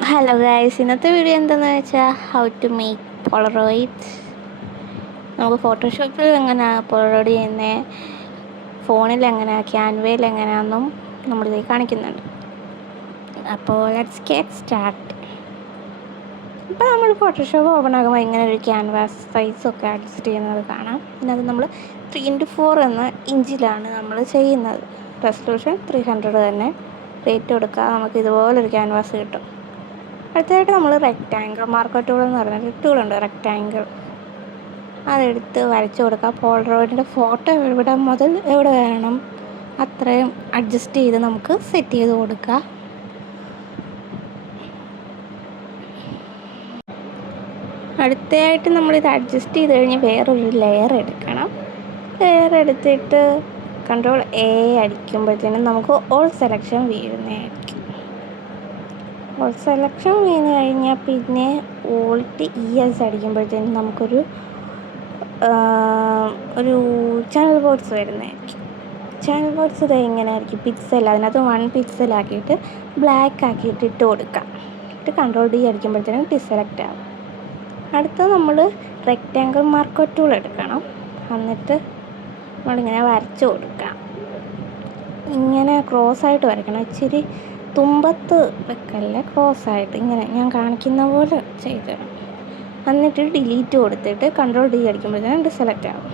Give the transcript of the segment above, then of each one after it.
Hello guys, ഇന്നത്തെ video എന്താണെന്ന് വെച്ചാൽ ഹൗ ടു മേക്ക് പോളറോയിഡ്. നമുക്ക് ഫോട്ടോഷോപ്പിൽ എങ്ങനെയാണ് പോളറോയിഡ് ചെയ്യുന്നത്, ഫോണിൽ എങ്ങനെയാണ്, ക്യാൻവയിൽ എങ്ങനെയാണെന്നും നമ്മളിത് കാണിക്കുന്നുണ്ട്. അപ്പോൾ ലെറ്റ്സ് ഗെറ്റ് സ്റ്റാർട്ട്. ഇപ്പോൾ നമ്മൾ ഫോട്ടോഷോപ്പ് ഓപ്പൺ ആകുമ്പോൾ ഇങ്ങനെ ഒരു ക്യാൻവാസ് സൈസൊക്കെ അഡ്ജസ്റ്റ് ചെയ്യുന്നത് കാണാം. പിന്നെ അത് നമ്മൾ 3:4 എന്ന ഇഞ്ചിലാണ് നമ്മൾ ചെയ്യുന്നത്. റെസൊല്യൂഷൻ 300 തന്നെ. റേറ്റ് കൊടുക്കുക, നമുക്ക് ഇതുപോലൊരു ക്യാൻവാസ് കിട്ടും. അടുത്തതായിട്ട് നമ്മൾ റെക്റ്റാങ്കിൾ മാർക്കർ ടൂൾ എന്ന് പറഞ്ഞൊരു ടൂളുണ്ട്, റെക്റ്റാങ്കിൾ. അതെടുത്ത് വരച്ചു കൊടുക്കുക. പോളറോയിഡിൻ്റെ ഫോട്ടോ എവിടെ മുതൽ എവിടെ വേണം അത്രയും അഡ്ജസ്റ്റ് ചെയ്ത് നമുക്ക് സെറ്റ് ചെയ്ത് കൊടുക്കുക. അടുത്തതായിട്ട് നമ്മളിത് അഡ്ജസ്റ്റ് ചെയ്ത് കഴിഞ്ഞ് വേറൊരു ലെയർ എടുക്കണം. ലെയർ എടുത്തിട്ട് കൺട്രോൾ A അടിക്കുമ്പോഴത്തേനും നമുക്ക് ഓൾ സെലക്ഷൻ വീഴുന്നതായിരിക്കും. ഓൾ സെലക്ഷൻ വീണ് കഴിഞ്ഞാൽ പിന്നെ ഓൾട്ട് ES അടിക്കുമ്പോഴത്തേനും നമുക്കൊരു ചാനൽ ബോർഡ്സ് വരുന്നതായിരിക്കും. ചാനൽ ബോർഡ്സ് ഇത് എങ്ങനെ ആയിരിക്കും, പിക്സൽ, അതിനകത്ത് 1 പിക്സൽ ആക്കിയിട്ട് ബ്ലാക്ക് ആക്കിയിട്ട് ഇട്ട് കൊടുക്കാം. എന്നിട്ട് കൺട്രോൾ D അടിക്കുമ്പോഴത്തേനും ഡിസെലക്റ്റ് ആകും. അടുത്തത് നമ്മൾ റെക്റ്റാങ്കിൾ മാർക്കർ ടൂൾ എടുക്കണം. എന്നിട്ട് നമ്മളിങ്ങനെ വരച്ചു കൊടുക്കാം. ഇങ്ങനെ ക്രോസായിട്ട് വരയ്ക്കണം, ഇച്ചിരി തുമ്പത്ത് വെക്കല്ലേ, ക്രോസായിട്ട് ഇങ്ങനെ ഞാൻ കാണിക്കുന്ന പോലെ ചെയ്തണം. എന്നിട്ട് ഡിലീറ്റ് കൊടുത്തിട്ട് കൺട്രോൾ D അടിക്കുമ്പോഴത്തേനും ഡിസെലക്റ്റ് ആകും.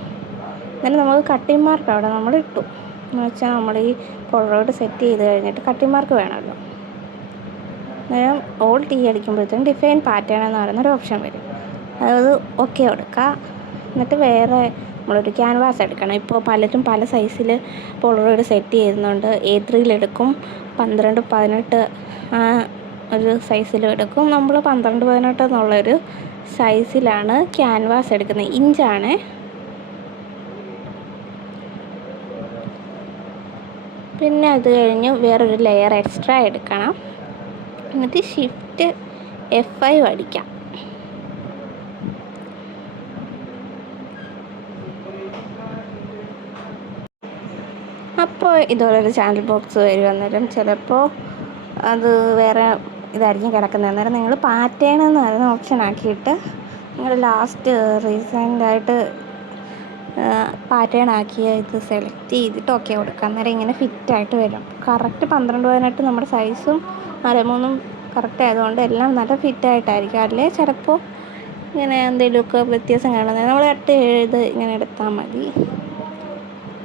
എന്നിട്ട് നമുക്ക് കട്ടിങ് മാർക്ക് അവിടെ നമ്മൾ ഇട്ടു എന്ന് വെച്ചാൽ നമ്മൾ ഈ പോളറോയിഡ് സെറ്റ് ചെയ്ത് കഴിഞ്ഞിട്ട് കട്ടിങ് മാർക്ക് വേണമല്ലോ. അന്നേരം ഓൾ T അടിക്കുമ്പോഴത്തേനും ഡിഫൈൻ പാറ്റേൺ എന്ന് പറയുന്നൊരു ഓപ്ഷൻ വരും. അത് ഓക്കെ കൊടുക്കുക. എന്നിട്ട് വേറെ നമ്മളൊരു ക്യാൻവാസ് എടുക്കണം. ഇപ്പോൾ പലരും പല സൈസിൽ പോളറോയിഡ് സെറ്റ് ചെയ്യുന്നുണ്ട്. A3 എടുക്കും, 12, 18 ആ ഒരു സൈസിലും എടുക്കും. നമ്മൾ 12, 18 എന്നുള്ളൊരു സൈസിലാണ് ക്യാൻവാസ് എടുക്കുന്നത്. ഇഞ്ചാണ്. പിന്നെ അത് കഴിഞ്ഞ് വേറൊരു ലെയർ എക്സ്ട്രാ എടുക്കണം. എന്നിട്ട് ഷിഫ്റ്റ് F5 അടിക്കാം. അപ്പോൾ ഇതുപോലൊരു ചാനൽ ബോക്സ് വരും. അന്നേരം ചിലപ്പോൾ അത് വേറെ ഇതായിരിക്കും കിടക്കുന്നത്. അന്നേരം നിങ്ങൾ പാറ്റേൺ എന്ന് പറയുന്ന ഓപ്ഷൻ ആക്കിയിട്ട് നിങ്ങൾ ലാസ്റ്റ് റീസെൻ്റായിട്ട് പാറ്റേൺ ആക്കിയ ഇത് സെലക്ട് ചെയ്തിട്ട് ഓക്കെ കൊടുക്കുക. അന്നേരം ഇങ്ങനെ ഫിറ്റായിട്ട് വരും. കറക്റ്റ് 12, 18 നമ്മുടെ സൈസും 3 കറക്റ്റ് ആയതുകൊണ്ട് എല്ലാം നല്ല ഫിറ്റായിട്ടായിരിക്കും. അല്ലേ ചിലപ്പോൾ ഇങ്ങനെ എന്തെങ്കിലുമൊക്കെ വ്യത്യാസം കാണുന്നത് നമ്മൾ കട്ട് ചെയ്ത് ഇങ്ങനെ എടുത്താൽ മതി.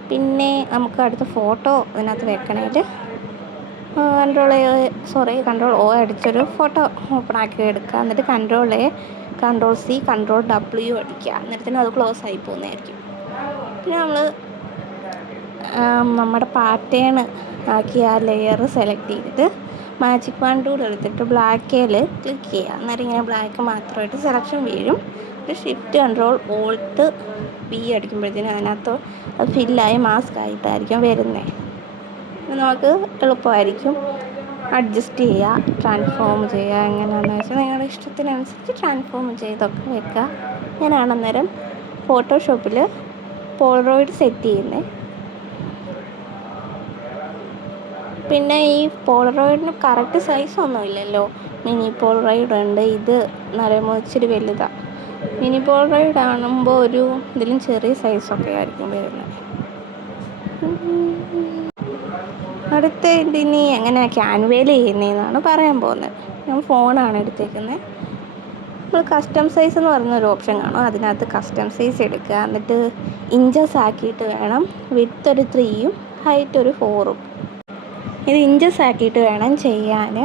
പിന്നെ നമുക്ക് അടുത്ത ഫോട്ടോ അതിനകത്ത് വെക്കണമെങ്കിൽ കൺട്രോൾ O അടിച്ചൊരു ഫോട്ടോ ഓപ്പൺ ആക്കി എടുക്കുക. എന്നിട്ട് control A, control C, control W അടിക്കുക. അന്നേരത്തേനും അത് ക്ലോസ് ആയി പോകുന്നതായിരിക്കും. പിന്നെ നമ്മൾ നമ്മുടെ പാറ്റേൺ ആക്കി ആ ലെയർ സെലക്ട് ചെയ്തിട്ട് മാജിക് ബാൻഡ് ടൂൾ എടുത്തിട്ട് ബ്ലാക്കിൽ ക്ലിക്ക് ചെയ്യുക. അന്നേരം ഇങ്ങനെ ബ്ലാക്ക് മാത്രമായിട്ട് സെലക്ഷൻ വീഴും. ഒരു ഷിഫ്റ്റ് കൺട്രോൾ ഓൾട്ട് V അടിക്കുമ്പോഴത്തേനും അതിനകത്ത് അത് ഫില്ലായി മാസ്ക് ആയിട്ടായിരിക്കും വരുന്നത്. നമുക്ക് എളുപ്പമായിരിക്കും അഡ്ജസ്റ്റ് ചെയ്യുക, ട്രാൻസ്ഫോം ചെയ്യുക. എങ്ങനെയാണെന്ന് വെച്ചാൽ നിങ്ങളുടെ ഇഷ്ടത്തിനനുസരിച്ച് ട്രാൻസ്ഫോം ചെയ്തൊക്കെ വെക്കുക. ഞാനാണ് അന്നേരം ഫോട്ടോഷോപ്പിൽ പോളറോയിഡ് സെറ്റ് ചെയ്യുന്നത്. പിന്നെ ഈ പോളറോയിഡിന് കറക്റ്റ് സൈസൊന്നും ഇല്ലല്ലോ. മിനി പോളറോയിഡ് ഉണ്ട്, ഇത് നിറയുമ്പോൾ ഇച്ചിരി വലുതാണ്. മിനി പോളറോയിഡ് ആകുമ്പോൾ ഇതിലും ചെറിയ സൈസൊക്കെ ആയിരിക്കും വരുന്നത്. അടുത്ത ഇതിനി എങ്ങനെയാണ് ക്യാൻവയിൽ ചെയ്യുന്നതെന്നാണ് പറയാൻ പോകുന്നത്. ഞാൻ ഫോണാണ് എടുത്തേക്കുന്നത്. നമ്മൾ കസ്റ്റം സൈസ് എന്ന് പറയുന്നൊരു ഓപ്ഷൻ കാണും. അതിനകത്ത് കസ്റ്റം സൈസ് എടുക്കുക. എന്നിട്ട് ഇഞ്ചസ് ആക്കിയിട്ട് വേണം, വിഡ്ത്ത് ഒരു 3ഉം ഹൈറ്റ് ഒരു 4ഉം. ഇത് ഇഞ്ചസ് ആക്കിയിട്ട് വേണം ചെയ്യാൻ.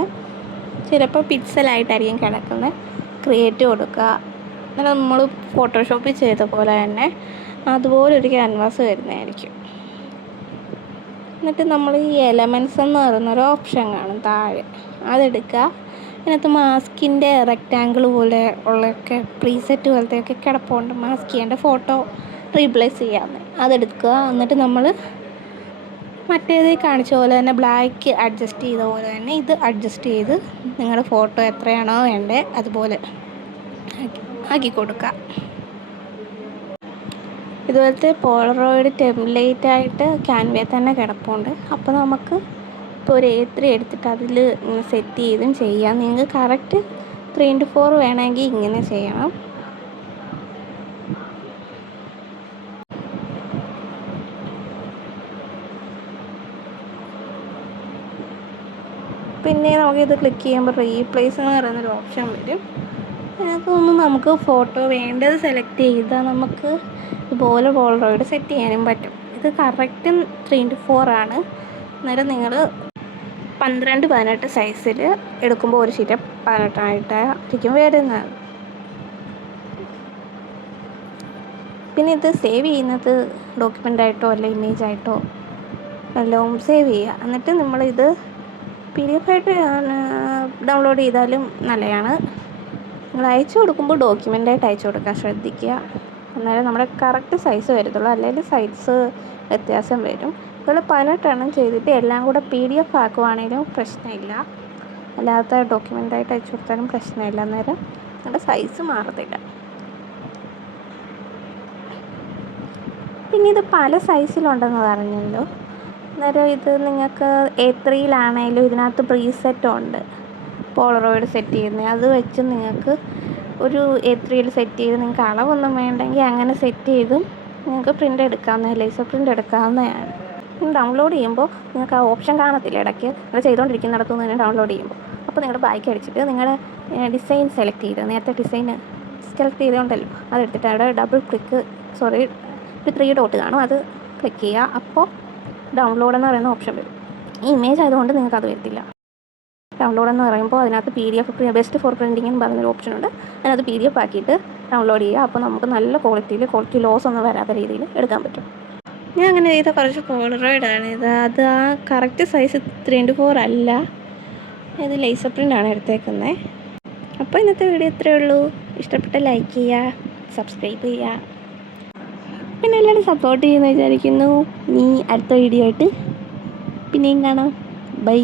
ചിലപ്പോൾ പിക്സലായിട്ടായിരിക്കും കിടക്കുന്നത്. ക്രിയേറ്റ് കൊടുക്കുക. അങ്ങനെ നമ്മൾ ഫോട്ടോഷോപ്പിൽ ചെയ്ത പോലെ തന്നെ അതുപോലൊരു ക്യാൻവാസ് വരുന്നതായിരിക്കും. എന്നിട്ട് നമ്മൾ ഈ എലമെൻറ്റ്സ് എന്ന് പറയുന്നൊരു ഓപ്ഷൻ കാണും താഴെ, അതെടുക്കുക. അതിനകത്ത് മാസ്കിൻ്റെ റെക്റ്റാങ്കിൾ പോലെ ഉള്ളതൊക്കെ പ്രീസെറ്റ് പോലത്തെയൊക്കെ കിടപ്പുണ്ട്. മാസ്ക് ചെയ്യേണ്ട ഫോട്ടോ റീപ്ലേസ് ചെയ്യാമെന്ന് അതെടുക്കുക. എന്നിട്ട് നമ്മൾ മറ്റേത് കാണിച്ച പോലെ തന്നെ ബ്ലാക്ക് അഡ്ജസ്റ്റ് ചെയ്ത പോലെ തന്നെ ഇത് അഡ്ജസ്റ്റ് ചെയ്ത് നിങ്ങളുടെ ഫോട്ടോ എത്രയാണോ വേണ്ടത് അതുപോലെ ആക്കി കൊടുക്കുക. ഇതുപോലത്തെ പോളറോയിഡ് ടെംപ്ലേറ്റായിട്ട് ക്യാൻവയിൽ തന്നെ കിടപ്പുണ്ട്. അപ്പോൾ നമുക്ക് ഇപ്പോൾ ഒരു A3 എടുത്തിട്ട് അതിൽ സെറ്റ് ചെയ്തും ചെയ്യാം. നിങ്ങൾക്ക് കറക്റ്റ് 3:4 വേണമെങ്കിൽ ഇങ്ങനെ ചെയ്യണം. പിന്നെ നമുക്കിത് ക്ലിക്ക് ചെയ്യുമ്പോൾ റീപ്ലേസ് എന്ന് പറയുന്നൊരു ഓപ്ഷൻ വരും. അതിനകത്തൊന്ന് നമുക്ക് ഫോട്ടോ വേണ്ടത് സെലക്ട് ചെയ്താൽ നമുക്ക് ഇതുപോലെ പോളറോയിഡ് സെറ്റ് ചെയ്യാനും പറ്റും. ഇത് കറക്റ്റ് 3:4 ആണ്. അന്നേരം നിങ്ങൾ 12-18 സൈസിൽ എടുക്കുമ്പോൾ ഒരു ഷീറ്റ് 18ആയിട്ടായിരിക്കും വരുന്നത്. പിന്നെ ഇത് സേവ് ചെയ്യുന്നത് ഡോക്യുമെൻ്റായിട്ടോ അല്ല ഇമേജായിട്ടോ എല്ലാം സേവ് ചെയ്യുക. എന്നിട്ട് നമ്മളിത് PDF ആയിട്ട് ഡൗൺലോഡ് ചെയ്താലും നല്ലതാണ്. നിങ്ങൾ അയച്ചു കൊടുക്കുമ്പോൾ ഡോക്യുമെൻ്റായിട്ട് അയച്ചു കൊടുക്കാൻ ശ്രദ്ധിക്കുക. എന്നാലും നമ്മുടെ കറക്റ്റ് സൈസ് വരത്തുള്ളൂ, അല്ലെങ്കിൽ സൈസ് വ്യത്യാസം വരും. ഇപ്പോൾ 18 ചെയ്തിട്ട് എല്ലാം കൂടെ PDF ആക്കുവാണെങ്കിലും പ്രശ്നമില്ല, അല്ലാത്ത ഡോക്യുമെൻ്റായിട്ട് അയച്ചു കൊടുത്താലും പ്രശ്നമില്ല. അന്നേരം നിങ്ങളുടെ സൈസ് മാറത്തില്ല. പിന്നെ ഇത് പല സൈസിലുണ്ടെന്ന് പറഞ്ഞല്ലോ. അന്നേരം ഇത് നിങ്ങൾക്ക് A3-ലാണെങ്കിലും ഇതിനകത്ത് പ്രീസെറ്റും ഉണ്ട്, പോളറോയിഡ് സെറ്റ് ചെയ്യുന്നത്. അത് വെച്ച് നിങ്ങൾക്ക് ഒരു A3-ൽ സെറ്റ് ചെയ്ത് നിങ്ങൾക്ക് അളവൊന്നും വേണ്ടെങ്കിൽ അങ്ങനെ സെറ്റ് ചെയ്തും നിങ്ങൾക്ക് പ്രിൻ്റ് എടുക്കാവുന്ന ലേസർ പ്രിൻ്റ് എടുക്കാവുന്നതാണ്. ഡൗൺലോഡ് ചെയ്യുമ്പോൾ നിങ്ങൾക്ക് ആ ഓപ്ഷൻ കാണത്തില്ല ഇടയ്ക്ക്, നിങ്ങൾ ചെയ്തുകൊണ്ടിരിക്കുന്നിടത്തുനിന്ന് തന്നെ ഡൗൺലോഡ് ചെയ്യുമ്പോൾ. അപ്പോൾ നിങ്ങൾ ബാക്ക് അടിച്ചിട്ട് നിങ്ങളുടെ ഡിസൈൻ സെലക്ട് ചെയ്ത് നേരത്തെ ഡിസൈൻ സെലക്ട് ചെയ്തുകൊണ്ടല്ലോ അതെടുത്തിട്ട് അവിടെ ഒരു 3 ഡോട്ട് കാണും, അത് ക്ലിക്ക് ചെയ്യുക. അപ്പോൾ ഡൗൺലോഡ് എന്ന് പറയുന്ന ഓപ്ഷൻ വരും. ഈ ഇമേജ് ആയതുകൊണ്ട് നിങ്ങൾക്ക് അത് വരത്തില്ല. ഡൗൺലോഡ് എന്ന് പറയുമ്പോൾ അതിനകത്ത് PDF ബെസ്റ്റ് ഫോർ പ്രിൻറ്റിംഗ് എന്ന് പറഞ്ഞൊരു ഓപ്ഷൻ ഉണ്ട്. അതിനകത്ത് PDF ആക്കിയിട്ട് ഡൗൺലോഡ് ചെയ്യുക. അപ്പോൾ നമുക്ക് നല്ല ക്വാളിറ്റി ലോസ് ഒന്നും വരാത്ത രീതിയിൽ എടുക്കാൻ പറ്റും. ഞാൻ അങ്ങനെ ചെയ്ത കുറച്ച് പോളറോയിഡാണ് ഇത്. അത് ആ കറക്റ്റ് സൈസ് 3:4 അല്ല, ഇത് ലേസർ പ്രിൻ്റാണ് എടുത്തേക്കുന്നത്. അപ്പോൾ ഇന്നത്തെ വീഡിയോ ഇത്രയേ ഉള്ളൂ. ഇഷ്ടപ്പെട്ട ലൈക്ക് ചെയ്യുക, സബ്സ്ക്രൈബ് ചെയ്യുക, പിന്നെ എല്ലാവരും സപ്പോർട്ട് ചെയ്യുമെന്ന് വിചാരിക്കുന്നു. ഇനി അടുത്ത വീഡിയോ ആയിട്ട് പിന്നെയും കാണാം. ബൈ.